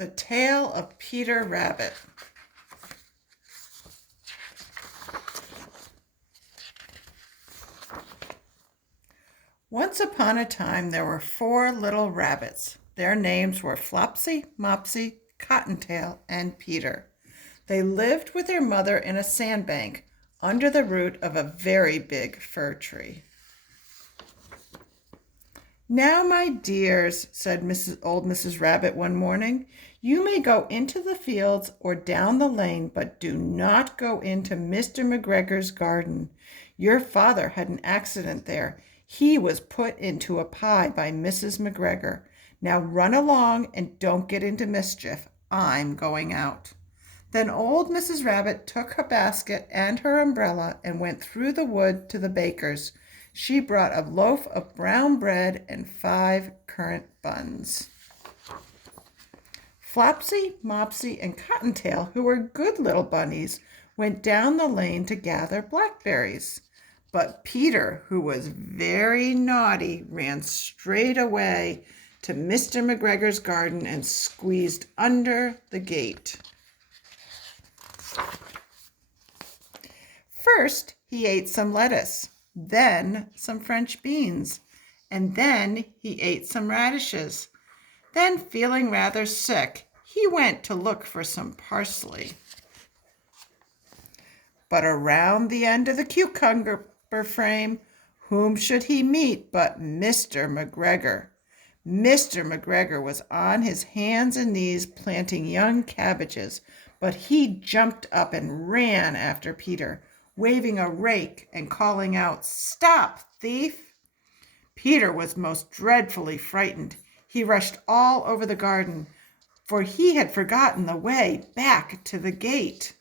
The Tale of Peter Rabbit. Once upon a time there were 4 little rabbits. Their names were Flopsy, Mopsy, Cottontail, and Peter. They lived with their mother in a sandbank under the root of a very big fir tree. "Now, my dears," said old Mrs. Rabbit one morning, "you may go into the fields or down the lane, but do not go into Mr. McGregor's garden. Your father had an accident there. He was put into a pie by Mrs. McGregor. Now run along and don't get into mischief. I'm going out." Then old Mrs. Rabbit took her basket and her umbrella and went through the wood to the baker's. She brought a loaf of brown bread and 5 currant buns. Flopsy, Mopsy, and Cottontail, who were good little bunnies, went down the lane to gather blackberries. But Peter, who was very naughty, ran straight away to Mr. McGregor's garden and squeezed under the gate. First, he ate some lettuce, then some French beans, and then he ate some radishes. Then, feeling rather sick, he went to look for some parsley. But around the end of the cucumber frame, whom should he meet but Mr. McGregor? Mr. McGregor was on his hands and knees planting young cabbages, but he jumped up and ran after Peter, waving a rake and calling out, "Stop, thief!" Peter was most dreadfully frightened. He rushed all over the garden, for he had forgotten the way back to the gate.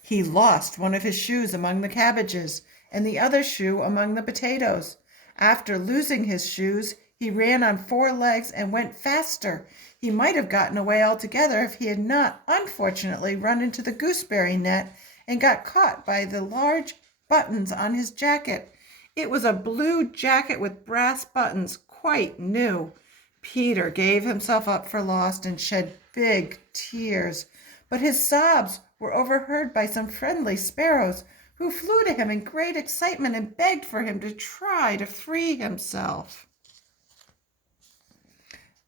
He lost one of his shoes among the cabbages and the other shoe among the potatoes. After losing his shoes, he ran on 4 legs and went faster. He might have gotten away altogether if he had not unfortunately run into the gooseberry net and got caught by the large buttons on his jacket. It was a blue jacket with brass buttons, quite new. Peter gave himself up for lost and shed big tears, but his sobs were overheard by some friendly sparrows, who flew to him in great excitement and begged for him to try to free himself.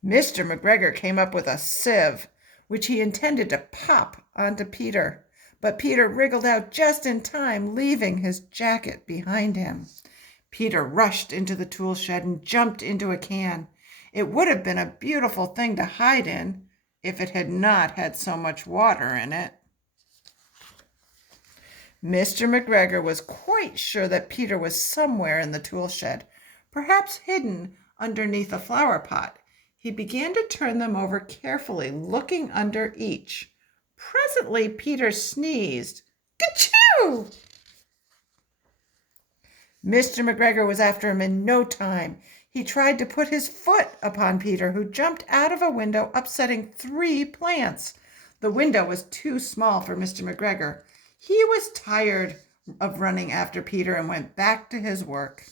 Mr. McGregor came up with a sieve, which he intended to pop onto Peter, but Peter wriggled out just in time, leaving his jacket behind him. Peter rushed into the tool shed and jumped into a can. It would have been a beautiful thing to hide in if it had not had so much water in it. Mr. McGregor was quite sure that Peter was somewhere in the tool shed, perhaps hidden underneath a flower pot. He began to turn them over carefully, looking under each. Presently, Peter sneezed. "Ka-choo!" Mr. McGregor was after him in no time. He tried to put his foot upon Peter, who jumped out of a window, upsetting 3 plants. The window was too small for Mr. McGregor. He was tired of running after Peter and went back to his work.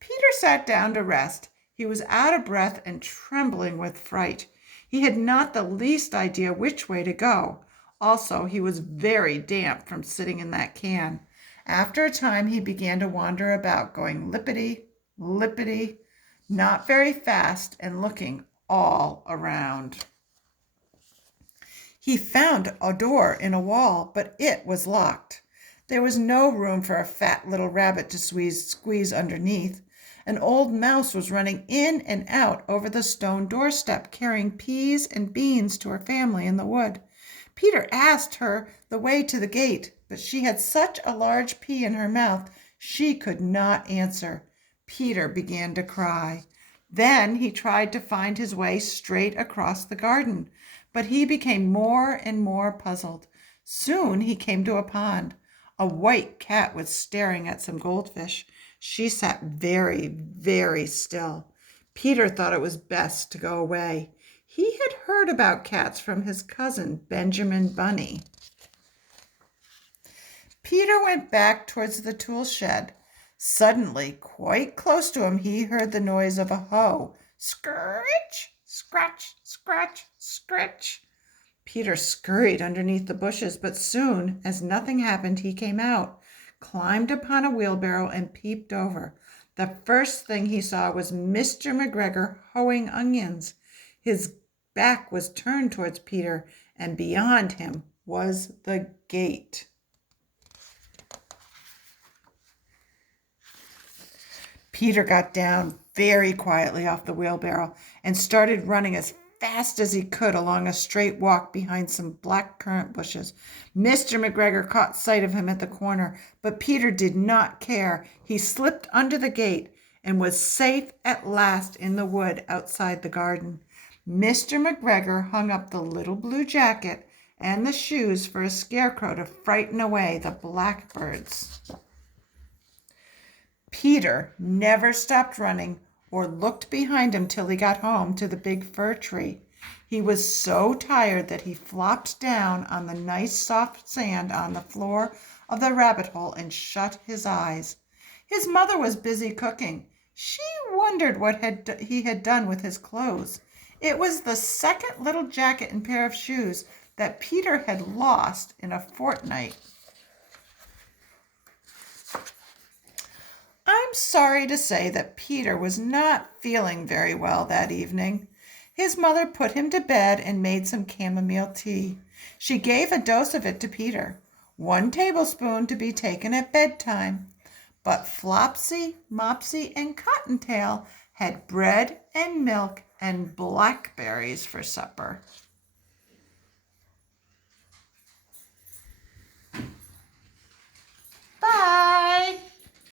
Peter sat down to rest. He was out of breath and trembling with fright. He had not the least idea which way to go. Also, he was very damp from sitting in that can. After a time, he began to wander about, going lippity, lippity, not very fast, and looking all around. He found a door in a wall, but it was locked. There was no room for a fat little rabbit to squeeze underneath. An old mouse was running in and out over the stone doorstep, carrying peas and beans to her family in the wood. Peter asked her the way to the gate, but she had such a large pea in her mouth she could not answer. Peter began to cry. Then he tried to find his way straight across the garden, but he became more and more puzzled. Soon he came to a pond. A white cat was staring at some goldfish. She sat very, very still. Peter thought it was best to go away. He had heard about cats from his cousin, Benjamin Bunny. Peter went back towards the tool shed. Suddenly, quite close to him, he heard the noise of a hoe Scritch, scratch, scratch, scritch. Peter scurried underneath the bushes, but soon as nothing happened, he came out, climbed upon a wheelbarrow, and peeped over. The first thing he saw was Mr. McGregor hoeing onions. His back was turned towards Peter, and beyond him was the gate. Peter got down very quietly off the wheelbarrow and started running as fast as he could along a straight walk behind some black currant bushes. Mr. McGregor caught sight of him at the corner, but Peter did not care. He slipped under the gate and was safe at last in the wood outside the garden. Mr. McGregor hung up the little blue jacket and the shoes for a scarecrow to frighten away the blackbirds. Peter never stopped running or looked behind him till he got home to the big fir tree. He was so tired that he flopped down on the nice soft sand on the floor of the rabbit hole and shut his eyes. His mother was busy cooking. She wondered what he had done with his clothes. It was the second little jacket and pair of shoes that Peter had lost in a fortnight. I'm sorry to say that Peter was not feeling very well that evening. His mother put him to bed and made some chamomile tea. She gave a dose of it to Peter, 1 tablespoon to be taken at bedtime. But Flopsy, Mopsy, and Cottontail had bread and milk and blackberries for supper. Bye.